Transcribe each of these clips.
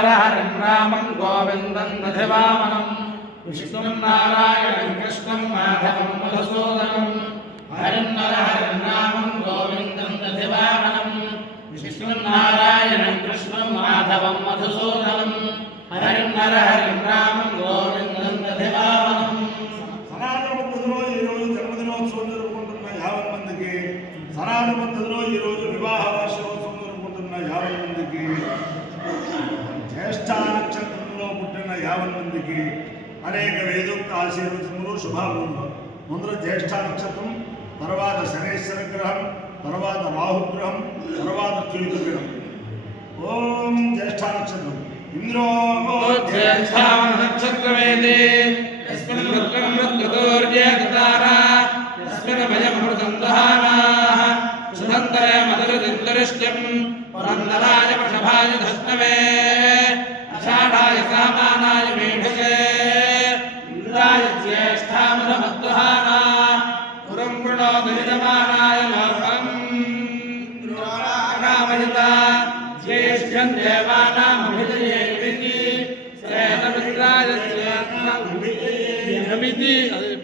नरहरिं रामं गोविन्दं दधिवामनं विष्णुं नारायणं कृष्णं माधवं मधुसूदनं हरिं नरहरिं रामं गोविन्दं दधिवामनं विष्णुं नारायणं कृष्णं माधवं मधुसूदनं हरिं नरहरिं रामं गोविन्दं दधिवामनं సనాతన పద్ధతిలో ఈరోజు జన్మదినోత్సవం జరుపుకుంటున్న 50 మందికి, సనాతన పద్ధతిలో ఈరోజు వివాహ వార్షికోత్సవం జరుపుకుంటున్న 50 మందికి, జ్యేష్ఠ నక్షత్రంలో పుట్టిన 50 మందికి అనేక వేదోక్త ఆశీర్వచనములు శుభాలు. ముందర జ్యేష్ఠ నక్షత్రం, తర్వాత శనేశ్వర గ్రహం, తర్వాత రాహుగ్రహం, తర్వాత కేతు గ్రహం. ఓం జ్యేష్ఠ నక్షత్రం ఇంద్రో జ్యేష్ఠ నక్షత్రమేదే యస్మిన్ రుద్రం రుద్రదోర్యేతారా యస్మిన్ భయమృతం దహానాః సుధంతరే మదరుదిందరిష్ట్యం పురందరాయ వృషభాయ ధష్ణవే అషాఢాయ సామానాయ మేఢకే ఇంద్రాయ జ్యేష్ఠామృతమద్దుహానా పురం వృణోతు యజమానాయ లోకం ఇంద్రోరాగామయత జ్యేష్ఠం దేవానామభిజయేతి శ్రేతమింద్రాయ జ్యేష్ఠమితి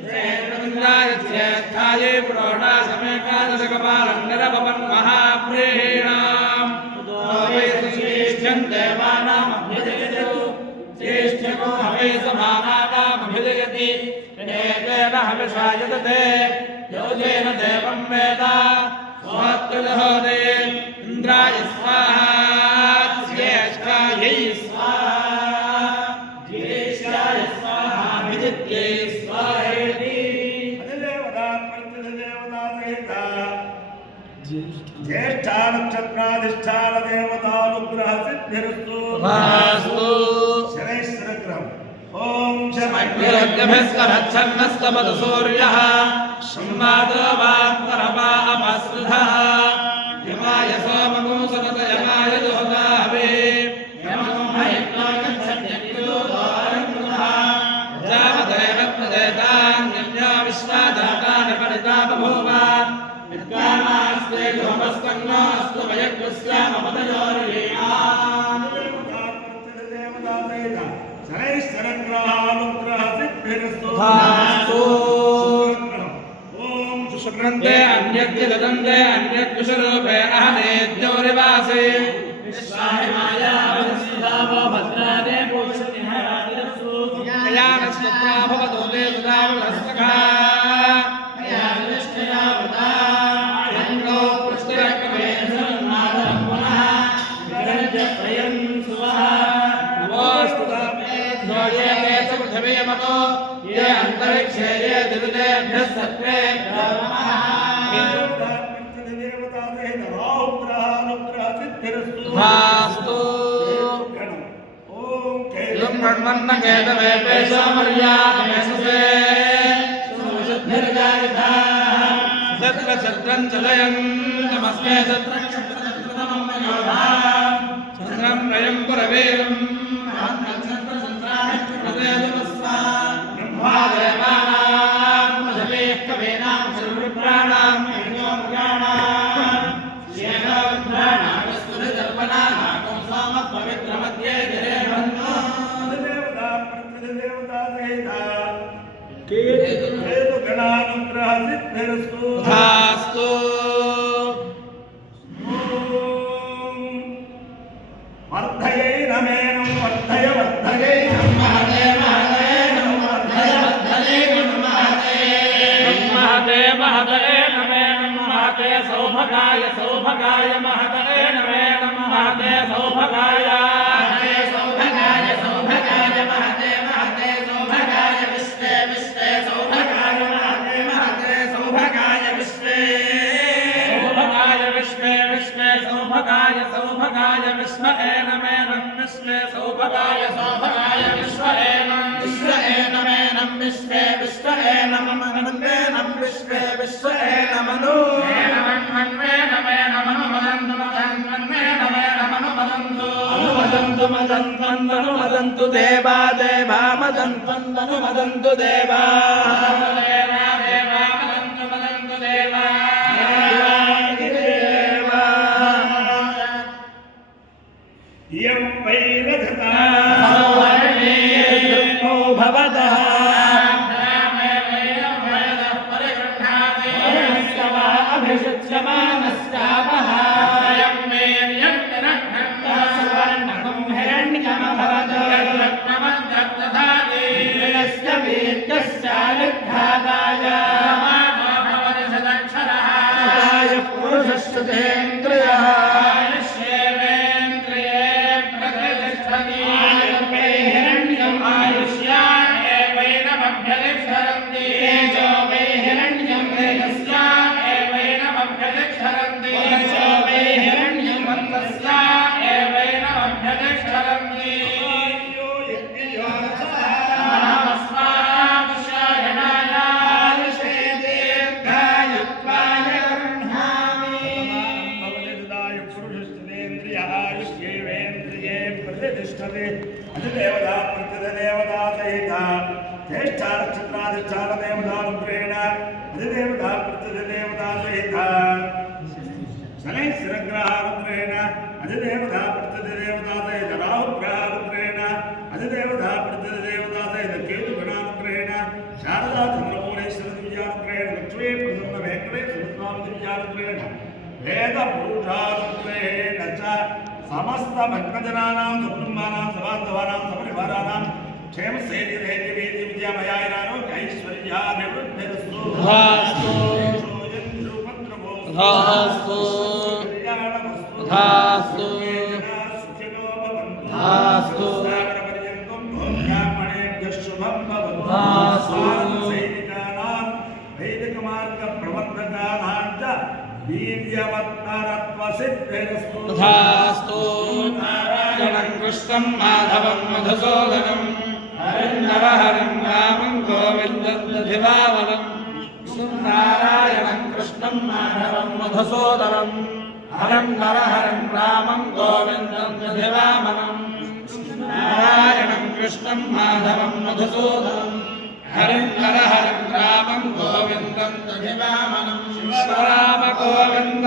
శ్రేతమింద్రాయ జ్యేష్ఠాయే పురోడాశమేకాదశకపాలం నిరపపన్ మహాప్రేణాం జ్యేష్ఠం దేవానామభిజయతు జ్యేష్ఠమో హవే సమానానామభిజయతి ఏకేన హవిషా యజతే యోజేన దేవం వేద స్వాత్తుజహోదే ఇంద్రాయ స్వాహా జ్యేష్ఠాయై స్వాహా జ్యేష్ఠాయ స్వాహా అభిజిత్యై స్వాహేతి జ్యేష్ఠ నక్షత్రాధిష్టాన దేవతానుగ్రహ సిద్ధిరస్తు. శనైశ్వర గ్రహం ఓం శమగ్నిరగ్నిభిస్కరచ్చన్నస్తమతు సూర్యః సంవాదో వాత్తరపా అపస్రుధః యమాయ సోమగం సతత యమాయ దోదావే యమం హయత్నో గచ్చత్యక్తో దోరంగుః జావదేవ ప్రదేతాన్యన్యో విశ్వాజాతాని పరితాపభూమ విద్గామాస్తే యోమస్కన్నోస్తు వయగ్స్యామపదయోర్యేణాం శనైశ్వర గ్రహానుగ్రహ సిద్ధిరస్తు. ఓం శుక్రంతే అన్యద్య దదంతే అన్యద్విషరూపే అహనేద్యోరివాసే విశ్వాహిమాయావస్సుధావో భద్రాదే పూషణిహారాదిరస్సు కయానశ్చత్రా భవతో తే సుధావలస్సఖా కయానశ్చయా వదా యంగో పుష్టిరకవేశన్నాదం పునః విరజ్య ప్రయం సువః నమోస్తుతే ధ్వయే కేశ పృథివీమతో ये अंतरिक्षे ये दिव्येभ्यः सर्वेभ्यो नमः भास्तु इदं ब्रह्मन्न केतवे पेशो मर्यादेशसे सुशुद्धिर्जायिता तत्र चन्द्रं चलयन् नमस्ते चन्द्रक्षत्रमं योधा चन्द्रं रयं पुरवीरं देवानां मधुमेः कवीनां सर्वप्राणां यज्ञोपगाणां शेषवृद्धानां स्तुतिदर्पणानां सोमपवित्रमध्ये गिरेभन्नो केतुगणानुग्रह सिद्धिरस्तु. तथास्तु वर्धयै नमेनं वर्धय वर्धयै महते नमे महते सौभगाय सौभगाय महते नमे महते सौभगाय सौभगाय सौभगाय महते महते सौभगाय विश्वे विश्वे सौभगाय महते महते सौभगाय विश्वे सौभगाय विश्वे विश्वे सौभगाय सौभगाय विश्वे नमे विश्वे सौभगाय सौभगाय विश्वे नमे विश्वे विश्वे नमः विश्वे विश्वे नमो मदन्तु देवा देवा मदन्तु देवा मदन्तु देवा इयं वैरधता सौवर्णीर्गृह्णो भवतः अभिषिच्यमानस्यापः सुवर्णकं हिरण्यमभवत् वीरस्य वीर्यस्यानुघाताय पुरुषस्य तेन्द्रियः अधिदेवता प्रत्यदेवता सहित ज्येष्ठानक्षत्राधिष्ठानदेवतारुद्रेण अधिदेवता प्रत्यदेवता सहित शनैश्चरग्रहारुद्रेण अधिदेवता प्रत्यदेवता सहित राहुग्रहारुद्रेण अधिदेवता प्रत्यदेवता सहित केतुगणारुद्रेण शारदा चन्द्रमौलेश्वर दिव्यारुद्रेण लक्ष्मी प्रसन्न वेंकटेश्वर स्वामी दिव्यारुद्रेण वेदपुरुषारुद्रेण च समस्त भक्तजनानां कुटुंबानां सबान्धवानां सपरिवाराणां क्षेमस्थैर्यधैर्यवीर्य विद्यामयायनारोग्य ऐश्वर्याभिवृद्धिरस्तु धास्तु धास्तु धास्तु धास्तु धास्तु सैनिकानां वैदिकमार्गप्रवर्तकानां च वीर्यवत्तरत्वसिद्धिरस्तु धास्तु नारायणं कृष्णं माधवं मधुसूदनं हरिं नरहरिं रामं गोविन्दं दधिवावनं नारायणं कृष्णं माधवं मधुसूदनं हरिं नरहरिं रामं गोविन्दं दधिवामनं नारायणं कृष्णं माधवं मधुसूदनं हरिं नरहरिं रामं गोविन्दं दधिवामनं राम गोविन्द